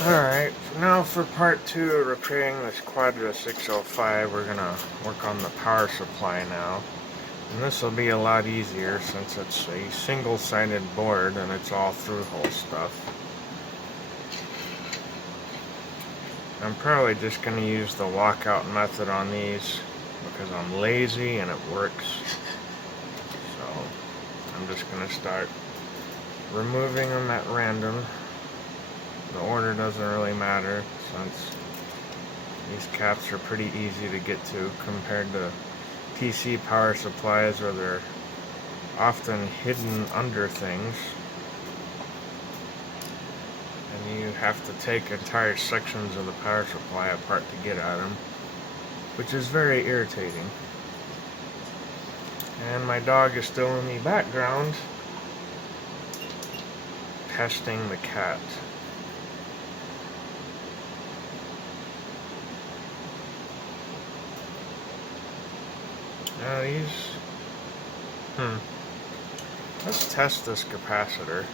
Alright, now for part 2 of repairing this Quadra 605, we're gonna work on the power supply now. And this will be a lot easier since it's a single-sided board and it's all through-hole stuff. I'm probably just gonna use the walkout method on these because I'm lazy and it works. So I'm just gonna start removing them at random. The order doesn't really matter since these caps are pretty easy to get to compared to PC power supplies where they're often hidden under things and you have to take entire sections of the power supply apart to get at them, which is very irritating. And my dog is still in the background testing the cat. Now these, let's test this capacitor.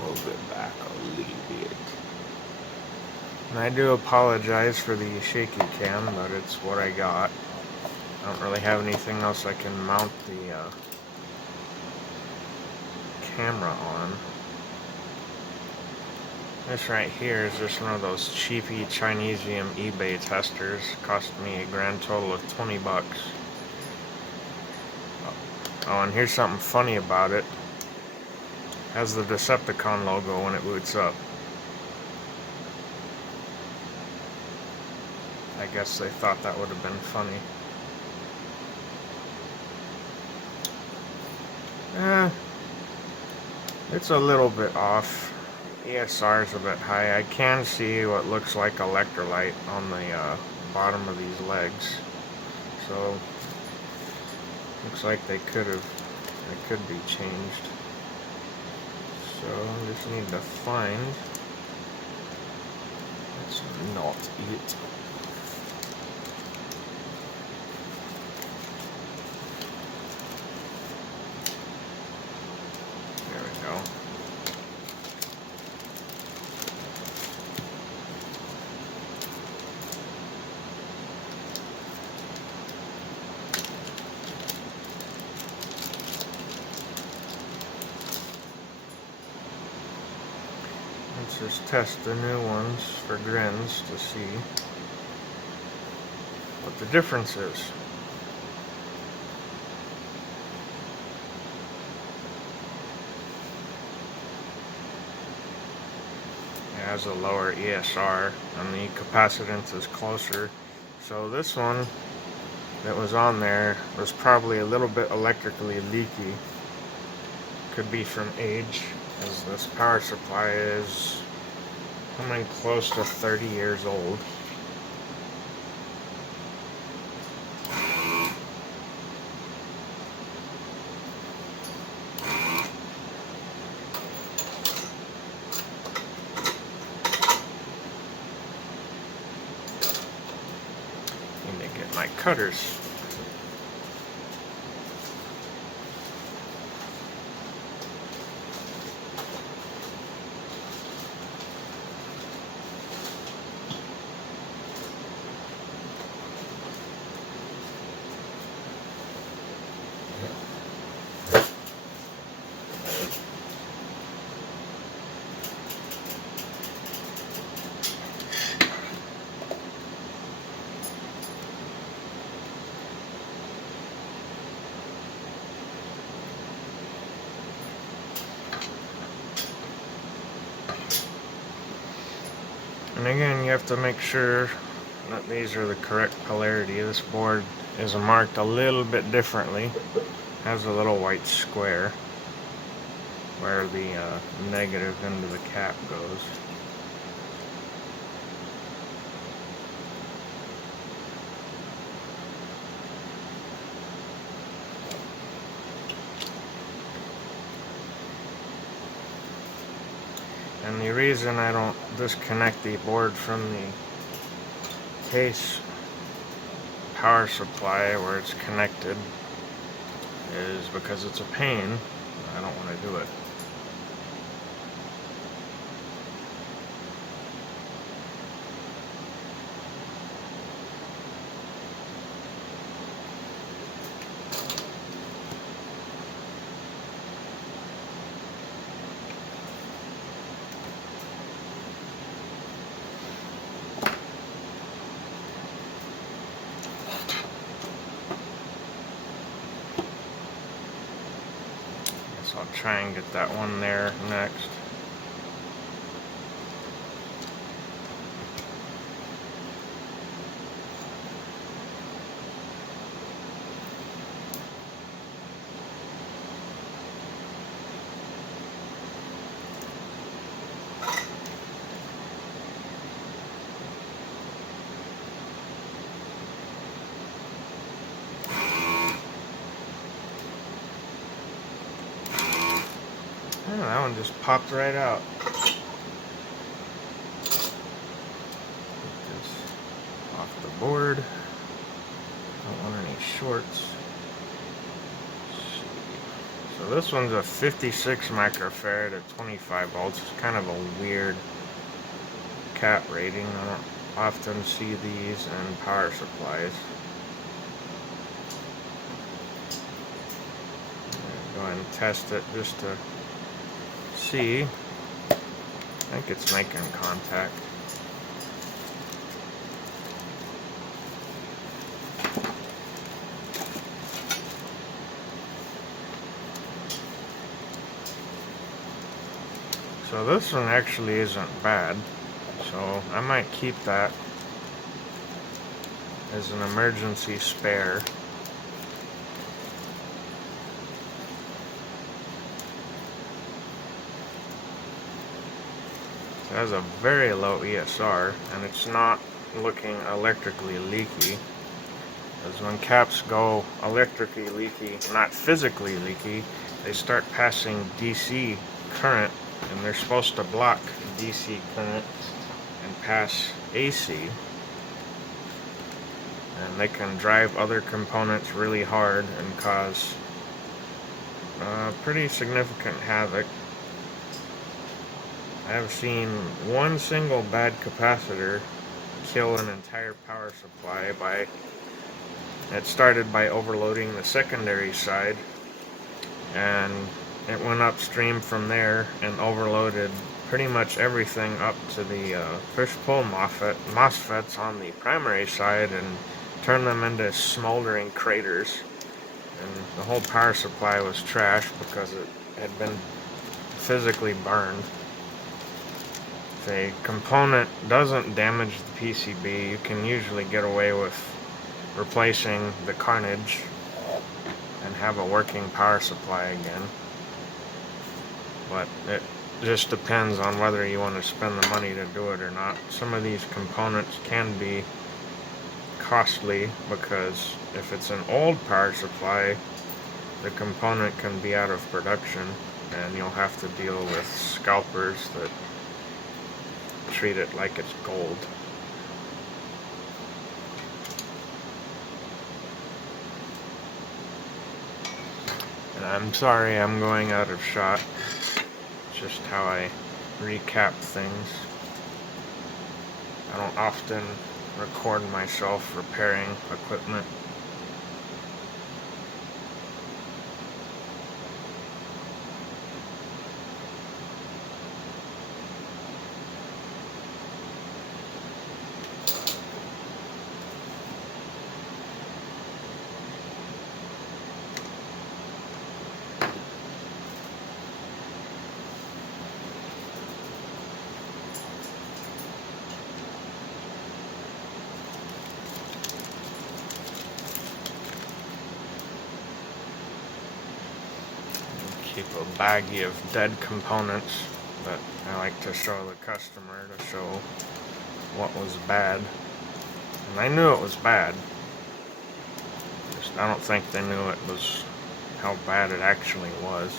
Move it back a little bit. And I do apologize for the shaky cam, but it's what I got. I don't really have anything else I can mount the camera on. This right here is just one of those cheapy Chinesium eBay testers. Cost me a grand total of 20 bucks. Oh, and here's something funny about it. It has the Decepticon logo when it boots up. I guess they thought that would have been funny. It's a little bit off. ESR is a bit high. I can see what looks like electrolyte on the bottom of these legs. So looks like they could be changed. So I just need to find. That's not it. There we go. Let's just test the new ones for grins to see what the difference is. It has a lower ESR and the capacitance is closer. So this one that was on there was probably a little bit electrically leaky. Could be from age, as this power supply is coming close to 30 years old. Need to get my cutters. And again, you have to make sure that these are the correct polarity. This board is marked a little bit differently. Has a little white square where the negative end of the cap goes. And the reason I don't disconnect the board from the case power supply where it's connected is because it's a pain. I don't want to do it. So I'll try and get that one there next. Oh, that one just popped right out. Get this off the board. Don't want any shorts. Let's see. So this one's a 56 microfarad at 25 volts. It's kind of a weird cap rating. I don't often see these in power supplies. Go ahead and test it just to see. I think it's making contact. So this one actually isn't bad, so I might keep that as an emergency spare. It has a very low ESR, and it's not looking electrically leaky. Because when caps go electrically leaky, not physically leaky, they start passing DC current, and they're supposed to block DC current and pass AC. And they can drive other components really hard and cause pretty significant havoc. I have seen one single bad capacitor kill an entire power supply by, it started by overloading the secondary side, and it went upstream from there and overloaded pretty much everything up to the push-pull MOSFETs on the primary side and turned them into smoldering craters. And the whole power supply was trashed because it had been physically burned. If a component doesn't damage the PCB, you can usually get away with replacing the carnage and have a working power supply again. But it just depends on whether you want to spend the money to do it or not. Some of these components can be costly because if it's an old power supply, the component can be out of production and you'll have to deal with scalpers that treat it like it's gold. And I'm sorry I'm going out of shot. It's just how I recap things. I don't often record myself repairing equipment. Keep a baggie of dead components that I like to show the customer to show what was bad. And I knew it was bad. Just I don't think they knew it was how bad it actually was.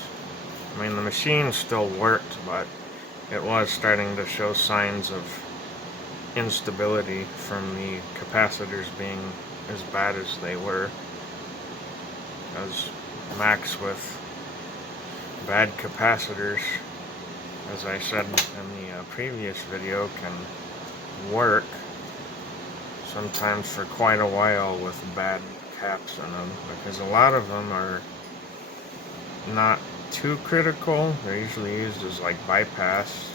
I mean, the machine still worked, but it was starting to show signs of instability from the capacitors being as bad as they were. Because Macs with bad capacitors, as I said in the previous video, can work sometimes for quite a while with bad caps in them, because a lot of them are not too critical. They're usually used as like bypass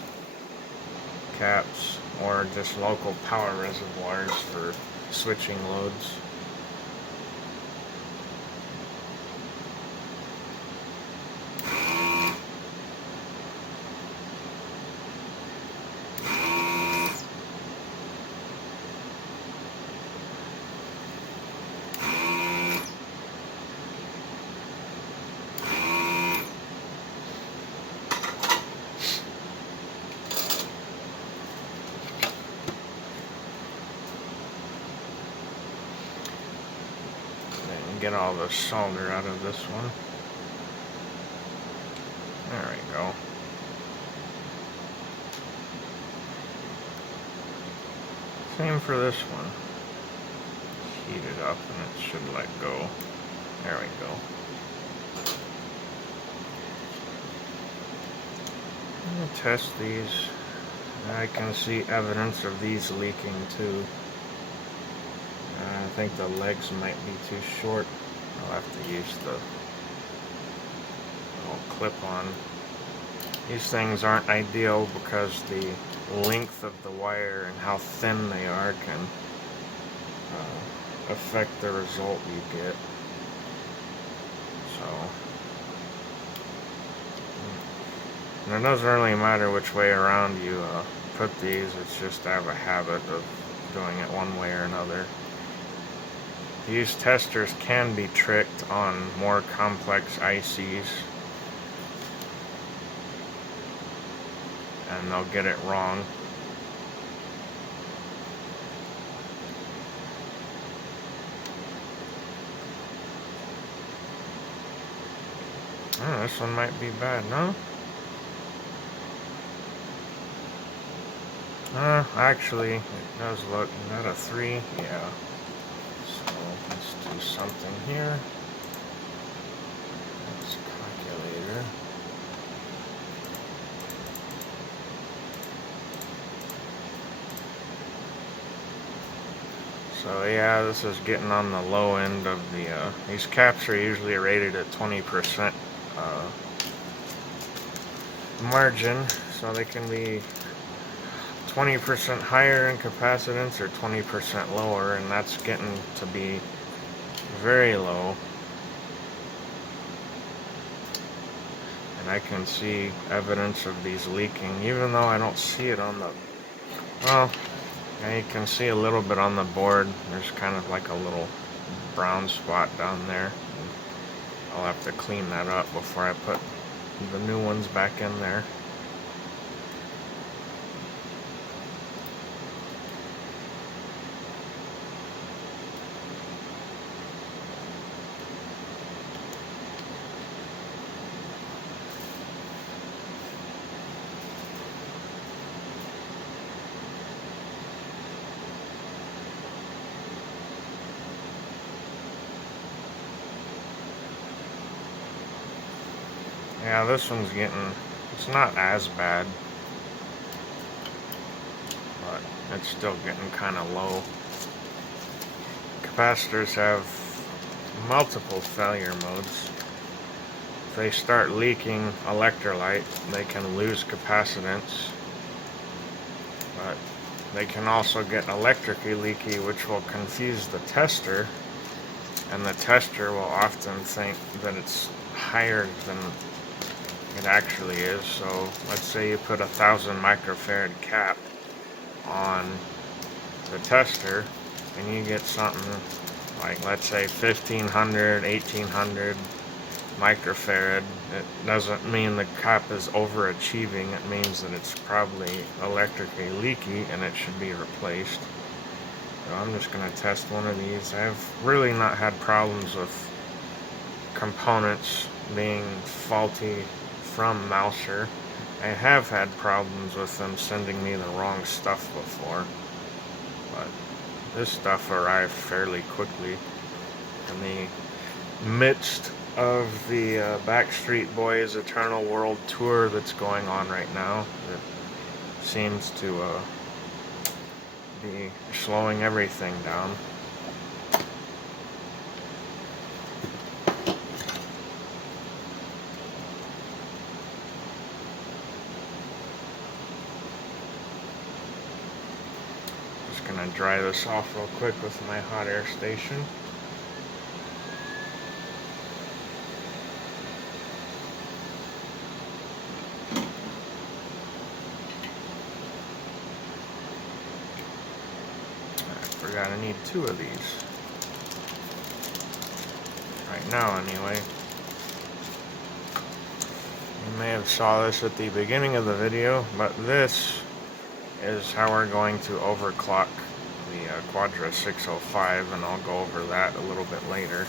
caps or just local power reservoirs for switching loads. get all the solder out of this one. There we go. Same for this one. Heat it up and it should let go. There we go. I'm going to test these. I can see evidence of these leaking too. I think the legs might be too short. I'll have to use the little clip-on. These things aren't ideal because the length of the wire and how thin they are can affect the result you get. So, and it doesn't really matter which way around you put these, it's just I have a habit of doing it one way or another. These testers can be tricked on more complex ICs, and they'll get it wrong. Oh, this one might be bad, no? Actually, it does look, is that a 3? Yeah. So, let's do something here. Let's calculator. So yeah, this is getting on the low end of the, these caps are usually rated at 20% margin, so they can be 20% higher in capacitance or 20% lower, and that's getting to be very low. And I can see evidence of these leaking, even though I don't see it on the, well, yeah, you can see a little bit on the board. There's kind of like a little brown spot down there. I'll have to clean that up before I put the new ones back in there. Yeah, this one's getting, it's not as bad, but it's still getting kind of low. Capacitors have multiple failure modes. If they start leaking electrolyte, they can lose capacitance, but they can also get electrically leaky, which will confuse the tester, and the tester will often think that it's higher than it actually is. So let's say you put 1,000 microfarad cap on the tester and you get something like, let's say 1,500, 1,800 microfarad. It doesn't mean the cap is overachieving. It means that it's probably electrically leaky and it should be replaced. So I'm just going to test one of these. I've really not had problems with components being faulty from Mouser. I have had problems with them sending me the wrong stuff before, but this stuff arrived fairly quickly. In the midst of the Backstreet Boys Eternal World Tour that's going on right now, it seems to be slowing everything down. Gonna dry this off real quick with my hot air station. I forgot I need 2 of these. Right now anyway. You may have saw this at the beginning of the video, but this is how we're going to overclock the Quadra 605, and I'll go over that a little bit later.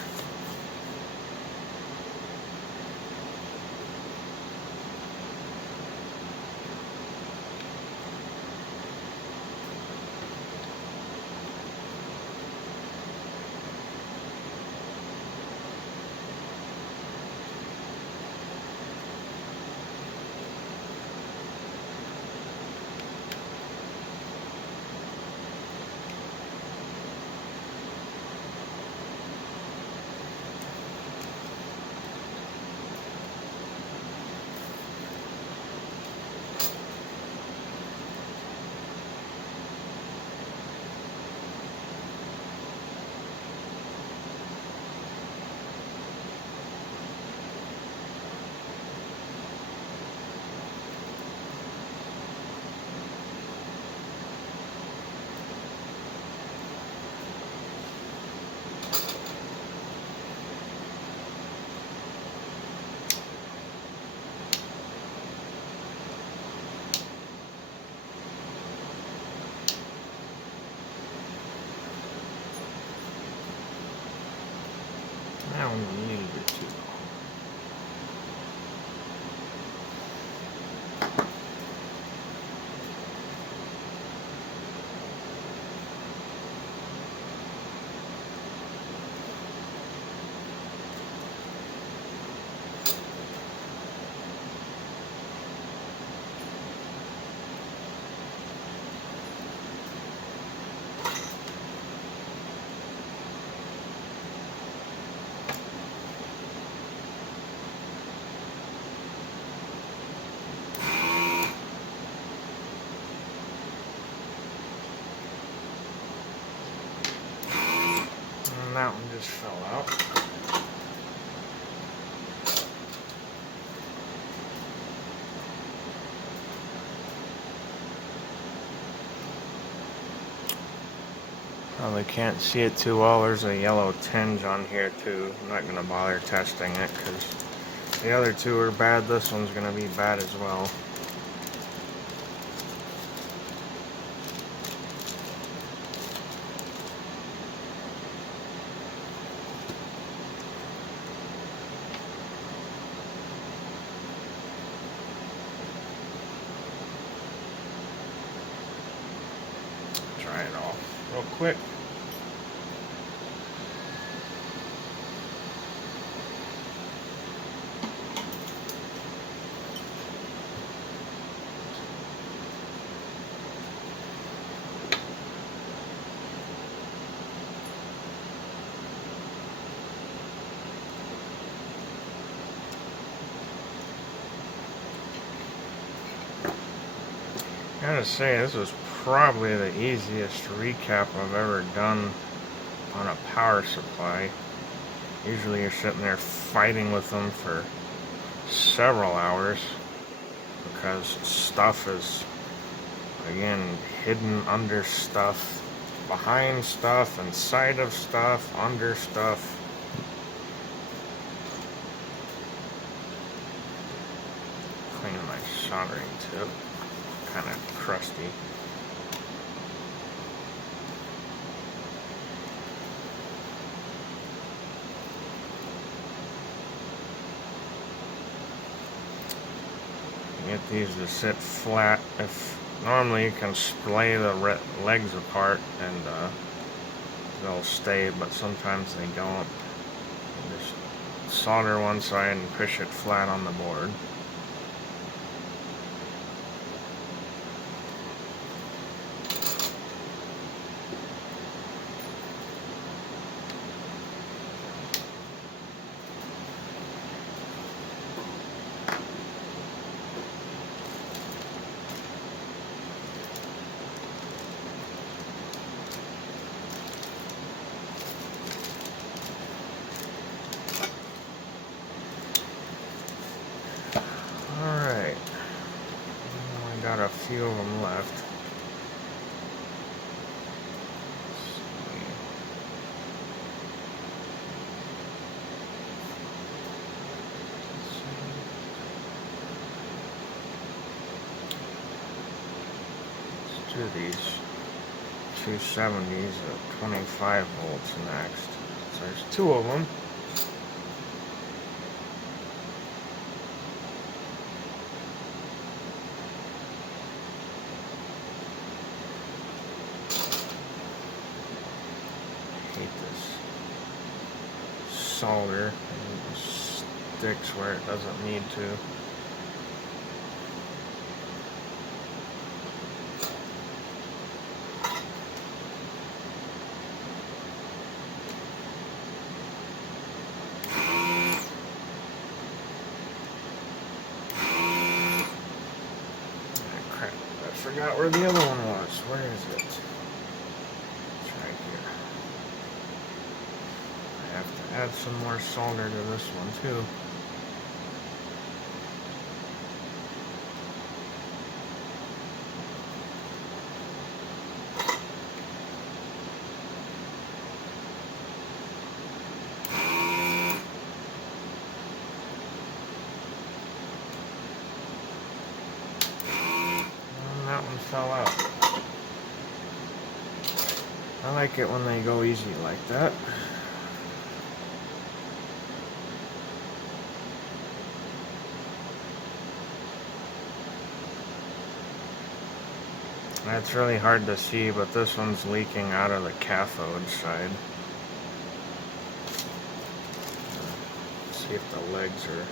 And that one just fell out. Probably can't see it too well. There's a yellow tinge on here too. I'm not going to bother testing it because the other two are bad. This one's going to be bad as well. Try it off real quick. I gotta say, this was probably the easiest recap I've ever done on a power supply. Usually you're sitting there fighting with them for several hours because stuff is, again, hidden under stuff, behind stuff, inside of stuff, under stuff. Clean my soldering tip. Kind of crusty. Get these to sit flat. If normally you can splay the legs apart and they'll stay, but sometimes they don't. Just solder one side and push it flat on the board. Alright, I got a few of them left. Let's do these 270s at 25 volts next. So there's two of them. Hate this solder. It sticks where it doesn't need to. I forgot where the other one was. Where is it? It's right here. I have to add some more solder to this one too. That one fell out. I like it when they go easy like that. That's really hard to see, but this one's leaking out of the cathode side. Let's see if the legs are...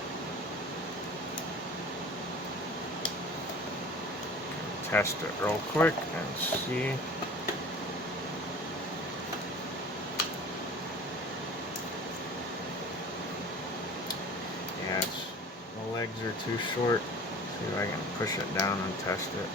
Test it real quick and see. Yeah, the legs are too short. See if I can push it down and test it.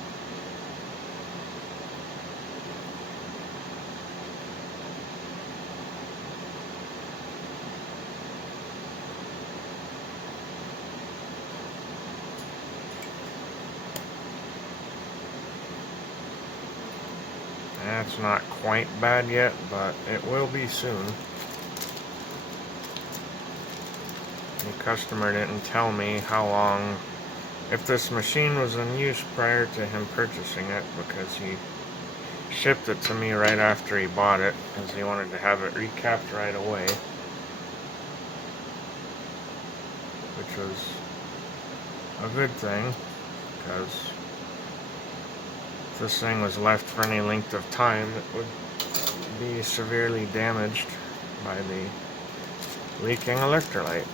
That's not quite bad yet, but it will be soon. The customer didn't tell me how long, if this machine was in use prior to him purchasing it, because he shipped it to me right after he bought it, because he wanted to have it recapped right away, which was a good thing, because if this thing was left for any length of time, it would be severely damaged by the leaking electrolyte.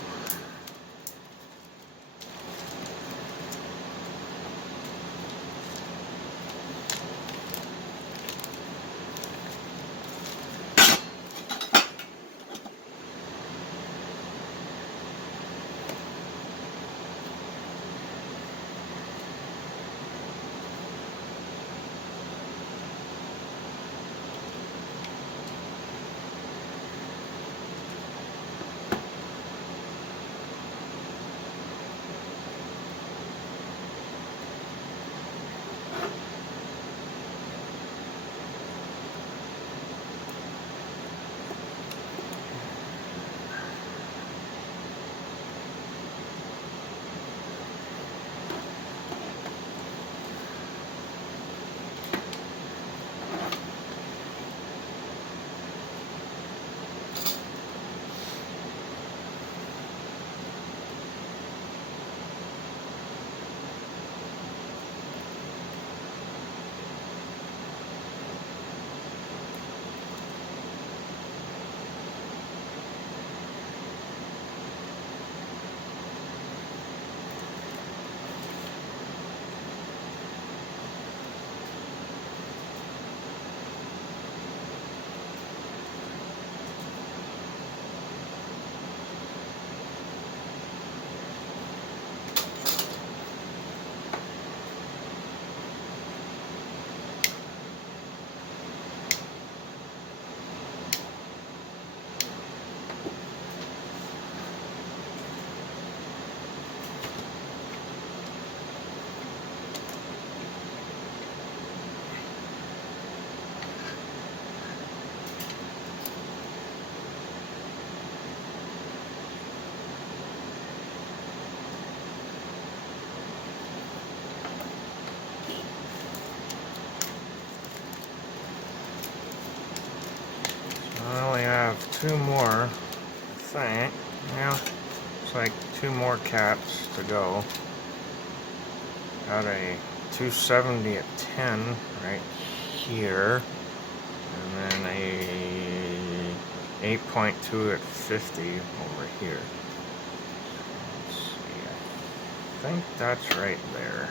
I only have two more, I think. Yeah, it's like two more caps to go. Got a 270 at 10 right here, and then a 8.2 at 50 over here. Let's see, I think that's right there.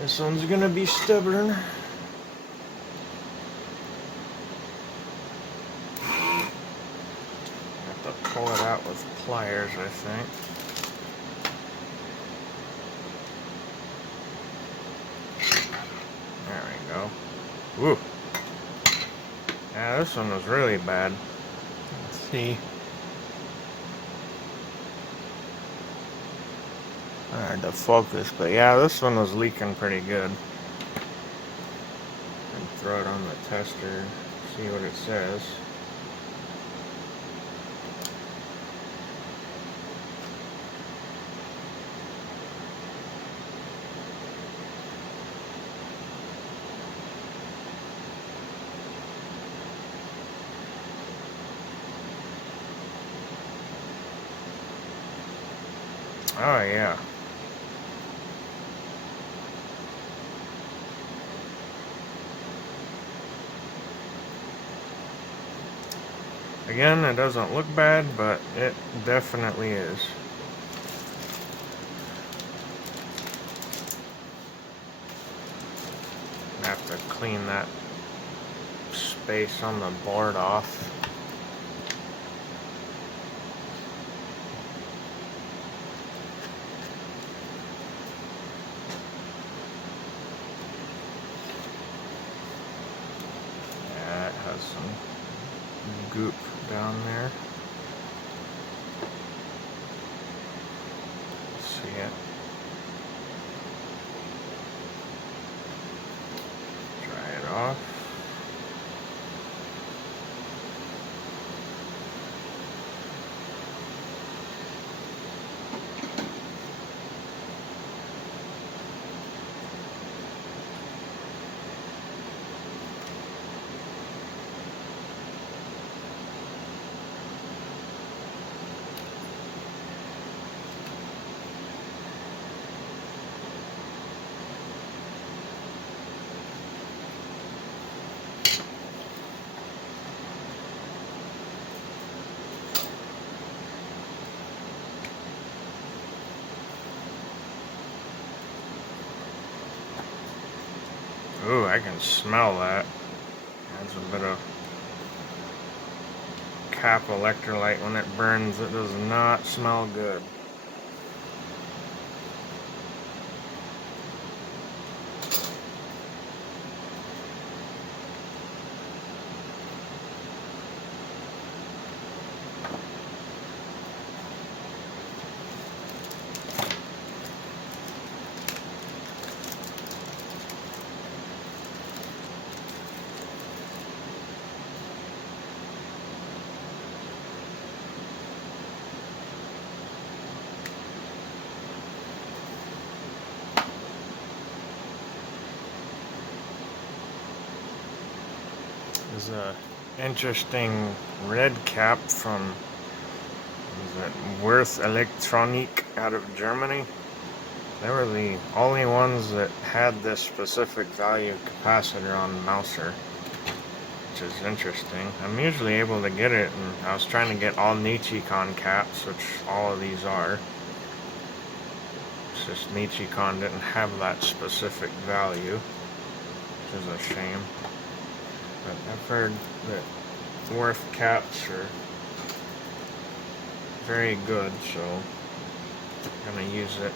This one's gonna be stubborn. Have to pull it out with pliers, I think. There we go. Woo! Yeah, this one was really bad. Let's see. Hard to focus, but yeah, this one was leaking pretty good. And throw it on the tester, see what it says. Oh yeah. Again, it doesn't look bad, but it definitely is. I have to clean that space on the board off. Yeah, it has some goop down there. See it? Dry it off. Ooh, I can smell that. There's a bit of cap electrolyte. When it burns, it does not smell good. There's a interesting red cap from, is it Worth Elektronik out of Germany. They were the only ones that had this specific value capacitor on the Mouser, which is interesting. I'm usually able to get it, and I was trying to get all Nichicon caps, which all of these are. It's just Nichicon didn't have that specific value, which is a shame. But I've heard that Worth caps are very good, so I'm gonna use it.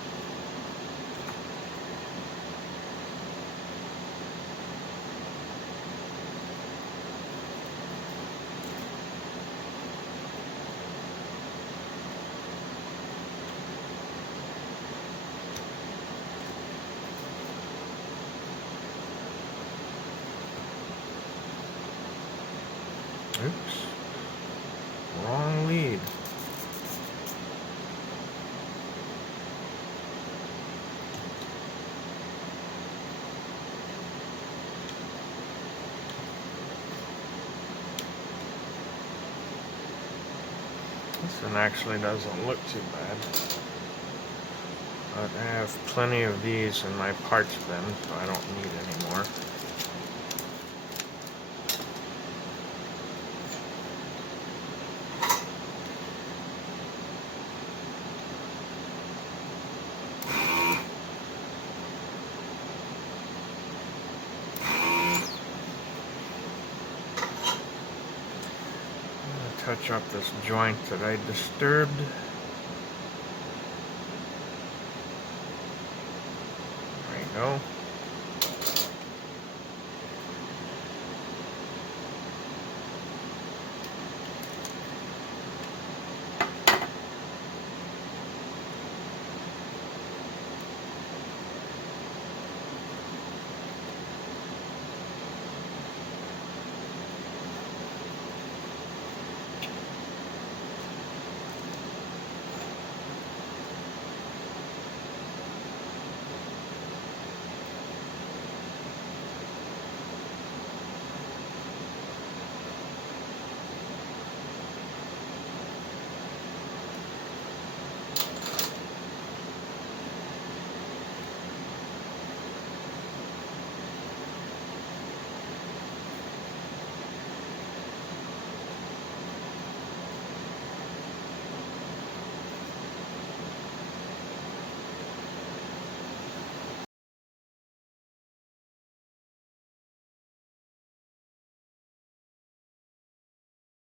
Oops, wrong lead. This one actually doesn't look too bad, but I have plenty of these in my parts bin, so I don't need any more. Touch up this joint that I disturbed. There you go.